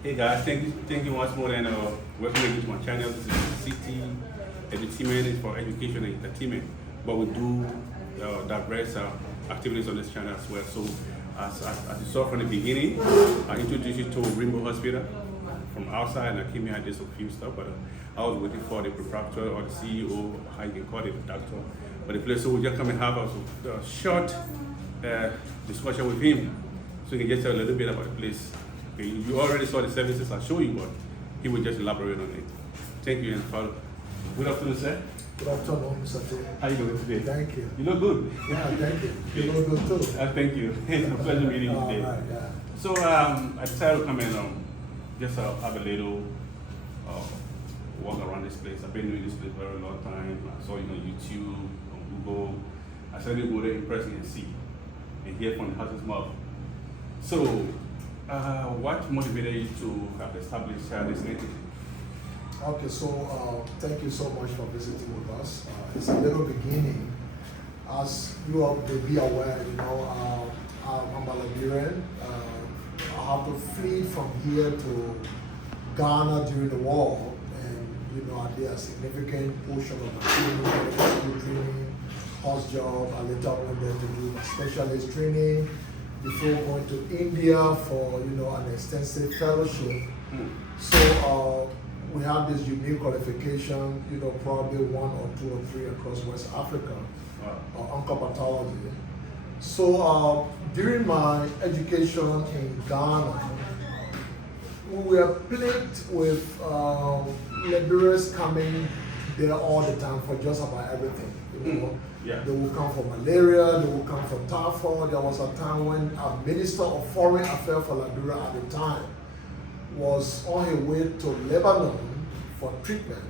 Hey guys, thank you once more and welcome again to my channel. This is City Entertainment for Education and Entertainment, but we do diverse activities on this channel as well. So as you saw from the beginning, I introduced you to Rainbow Hospital from outside, and I came here and did some few stuff, but I was waiting for the proprietor or the CEO, how you can call it, the doctor, but the place. So we just come and have a short discussion with him, so you can just tell a little bit about the place. Okay, you already saw the services I showed you, but he will just elaborate on it. Thank you and follow. Good afternoon, sir. Good afternoon, Mr. T. How you doing today? Thank you. You look good. Yeah, thank you. You look good too. Thank you. It's a pleasure meeting you today. Right, yeah. So I decided to come and just have a little walk around this place. I've been doing this place for a very long time. I saw you on YouTube, on Google. I said to go there in person and see and hear from the horse's mouth. So what motivated you to have established this entity? Okay, so thank you so much for visiting with us. It's a little beginning. As you all may be aware, I'm a Liberian. I have to flee from here to Ghana during the war, and I did a significant portion of my training, school training, horse job. I later went there to do my specialist training before going to India for an extensive fellowship. So we have this unique qualification, probably one or two or three across West Africa, oncopathology. So during my education in Ghana, we were plagued with Liberians coming there all the time for just about everything. Yeah. They will come for malaria, they will come for typhoid. There was a time when a minister of foreign affairs for Liberia at the time was on his way to Lebanon for treatment.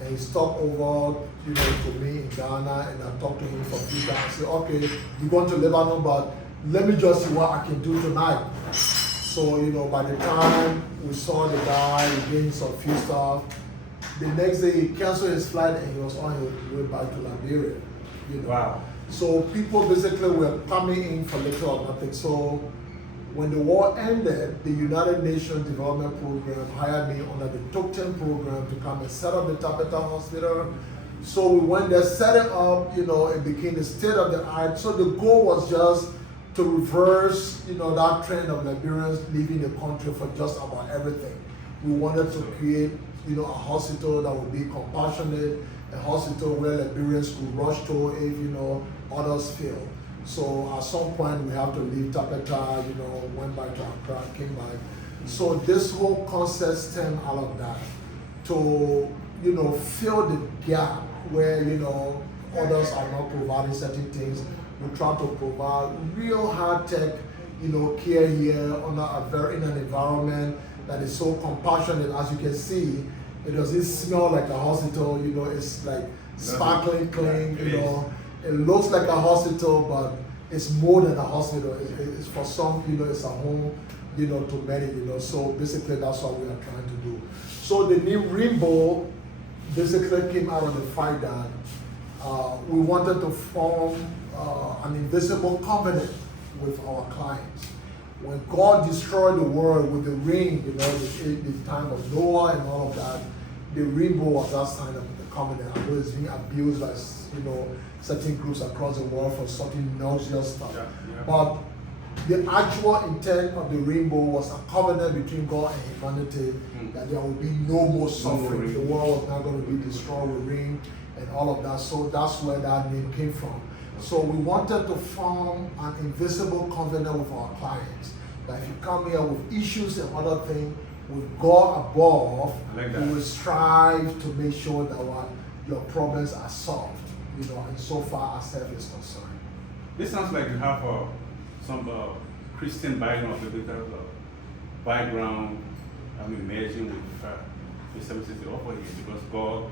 And he stopped over, to me in Ghana, and I talked to him for a few times. I said, okay, you're going to Lebanon, but let me just see what I can do tonight. So, by the time we saw the guy, he gave me some few stuff. The next day he canceled his flight and he was on his way back to Liberia. Wow. So people basically were coming in for little or nothing. So when the war ended, the United Nations Development Program hired me under the Tokten program to come and set up the Tapeta Hospital. So we went there, set it up, it became the state of the art. So the goal was just to reverse, that trend of Liberians leaving the country for just about everything. We wanted to create, a hospital that would be compassionate, a hospital where Liberians could rush to if, others fail. So at some point we have to leave Tapeta, went back to Accra, came back. So this whole concept stemmed out of that to, fill the gap where, others are not providing certain things. We try to provide real high-tech, care here in an environment that is so compassionate. As you can see, it doesn't smell like a hospital, it's like sparkling clean, It looks like a hospital, but it's more than a hospital. It's for some, it's a home, to many, So basically that's what we are trying to do. So the new Rainbow basically came out of the fact that we wanted to form an invisible covenant with our clients. When God destroyed the world with the rain, the time of Noah and all of that, the rainbow was that sign of the covenant. I know it's being abused by, certain groups across the world for certain nauseous stuff. Yeah. But the actual intent of the rainbow was a covenant between God and humanity, that there would be no more suffering. The world was not going to be destroyed with rain and all of that. So that's where that name came from. So we wanted to form an invisible covenant with our clients. That if you come here with issues and other things, with God above, we will strive to make sure that your problems are solved, and so far as self is concerned. This sounds like you have some Christian background, background. I'm imagining with the services they offer here, because God,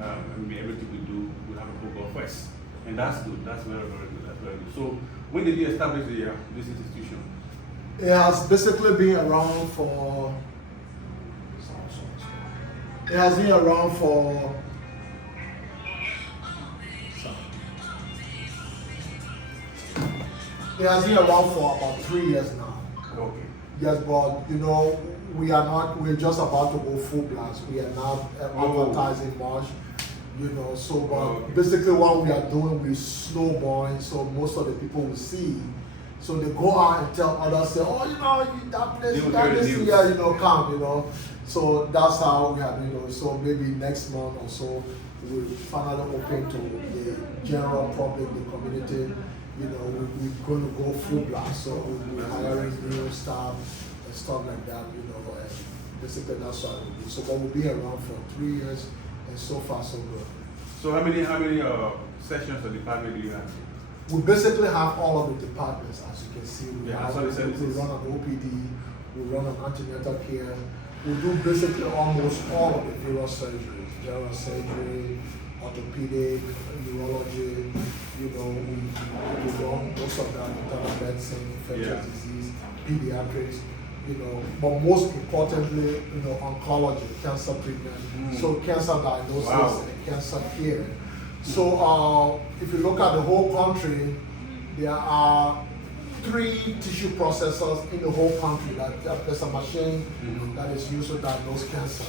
everything we do, we have to put God first. And that's good. That's very, very good. That's very good. So when did you establish this institution? It has basically been around for. It has been around for. It has been around for about 3 years now. Okay. Yes, but you know, we are not. We're just about to go full blast. We are not advertising much. You know, so but basically what we are doing, we're snowballing. So most of the people will see. So they go out and tell others, say, oh, you know, that place, here, you know, come, you know. So that's how we are doing it. So maybe next month or so, we'll finally open to the general public, the community. You know, we're going to go full blast. So we're hiring new staff and stuff like that, you know. And basically that's what we'll do. So but we'll be around for 3 years, and so far so good. So how many sessions or department do you have? We basically have all of the departments, as you can see. We run an OPD, we run an antenatal care. We do basically almost all of the various surgeries, general surgery, orthopedic, urology, you know, we run most of that, internal medicine, infectious disease, pediatrics, you know, but most importantly, you know, oncology, cancer treatment, so cancer diagnosis and cancer care. So if you look at the whole country, there are 3 tissue processors in the whole country. There's a machine that is used to diagnose cancer.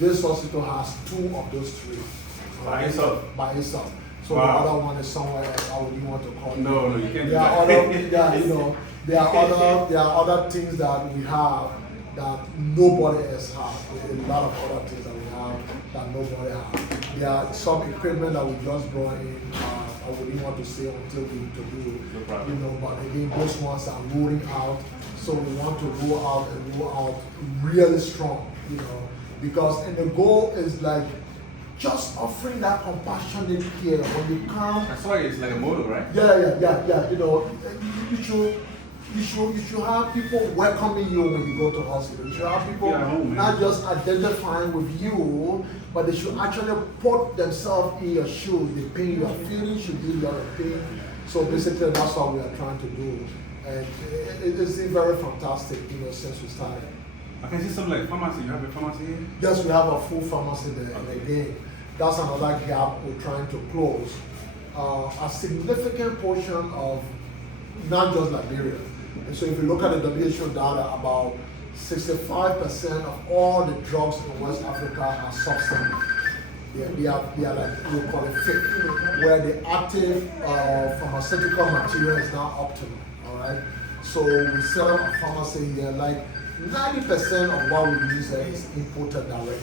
This hospital has 2 of those 3. By itself? By itself. So the other one is somewhere else. How would you want to call it? No, you can't. There are other things that we have that nobody else has. A lot of other things that we have that nobody has. There are some equipment that we just brought in. I wouldn't want to say until we to do it. No, you know, but again, those ones are rolling out. So we want to roll out really strong, you know, because and the goal is like just offering that compassionate care when you come. I saw it's like a motto, right? Yeah. You know, you should have people welcoming you when you go to hospital. You should have people not just identifying with you, but they should actually put themselves in your shoes. The pain you are feeling should be your pain. So basically, that's what we are trying to do, and it's been very fantastic, you know, since we started. I can see something like pharmacy. You have a pharmacy here? Yes, we have a full pharmacy there, and again, that's another gap we're trying to close. A significant portion of not just Liberia. And so if you look at the WHO data, about 65% of all the drugs in West Africa are substandard. They are like, we call it fit, where the active pharmaceutical material is not optimal, all right? So we set up a pharmacy here, like 90% of what we use there is imported directly.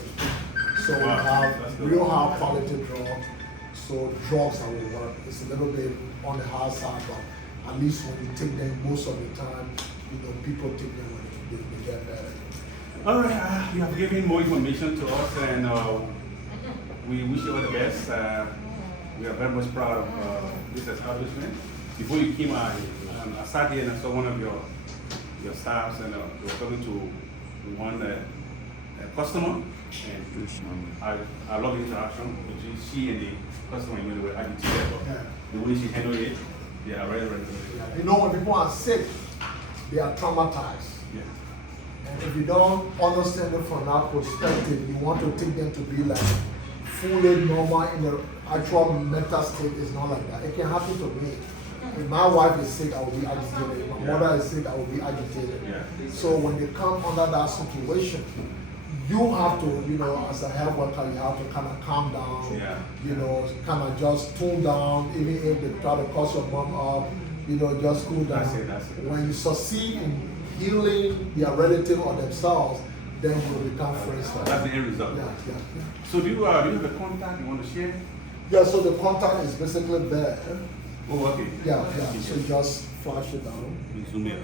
So we have real high quality drugs, so drugs that will work. It's a little bit on the high side, but at least when you take them most of the time, you know, people take them when they get better. All right, you have given more information to us, and we wish you all the best. We are very much proud of this establishment. Before you came, I sat here and I saw one of your staffs, and you were talking to one customer, and I love the interaction between she and the customer. You know, they were agitated, the way she handled it. They are very good. You know, when people are sick, they are traumatized. Yeah. And if you don't understand it from that perspective, you want to take them to be like fully normal in the actual mental state. Is not like that. It can happen to me. If my wife is sick, I will be agitated. If my mother is sick, I will be agitated. Yeah. So when they come under that situation, you have to, you know, as a health worker, you have to kind of calm down, you know, kind of just tone down, even if they try to cause your mom up, you know, just cool down. That's it. When you succeed in healing their relative or themselves, then you will become friends. That's the end result. Yeah. So do you have a contact you want to share? Yeah, so the contact is basically there. Oh, okay. Yeah. So just flash it down. Zoom in.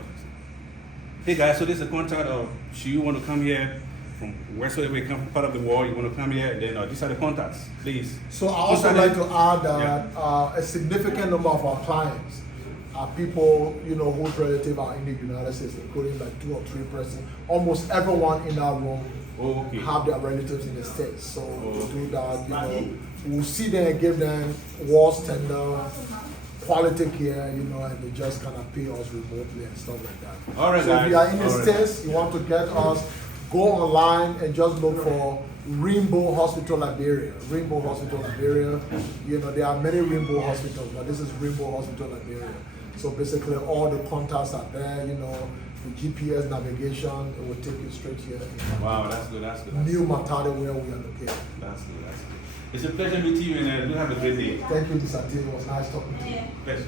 Hey guys, so this is a contact of, should you want to come here from wheresoever you come from, part of the world, you want to come here, then these are the contacts, please. So I also like to add that a significant number of our clients are people, you know, whose relatives are in the United States, including like 2 or 3 persons. Almost everyone in that room have their relatives in the States. So we do that, you know, we'll see them and give them walls tender, quality care, you know, and they just kind of pay us remotely and stuff like that. All right, so if you are in the States, you want to get us, go online and just look for Rainbow Hospital Liberia. Rainbow Hospital Liberia. You know, there are many Rainbow hospitals, but this is Rainbow Hospital Liberia. So basically all the contacts are there, you know, With GPS navigation, it will take you straight here. Wow, that's good. That's good. That's New good. Matadi where we are located. That's good. That's good. It's a pleasure meeting you, and do have a great day. Thank you, Disati. It was nice talking to you. Pleasure.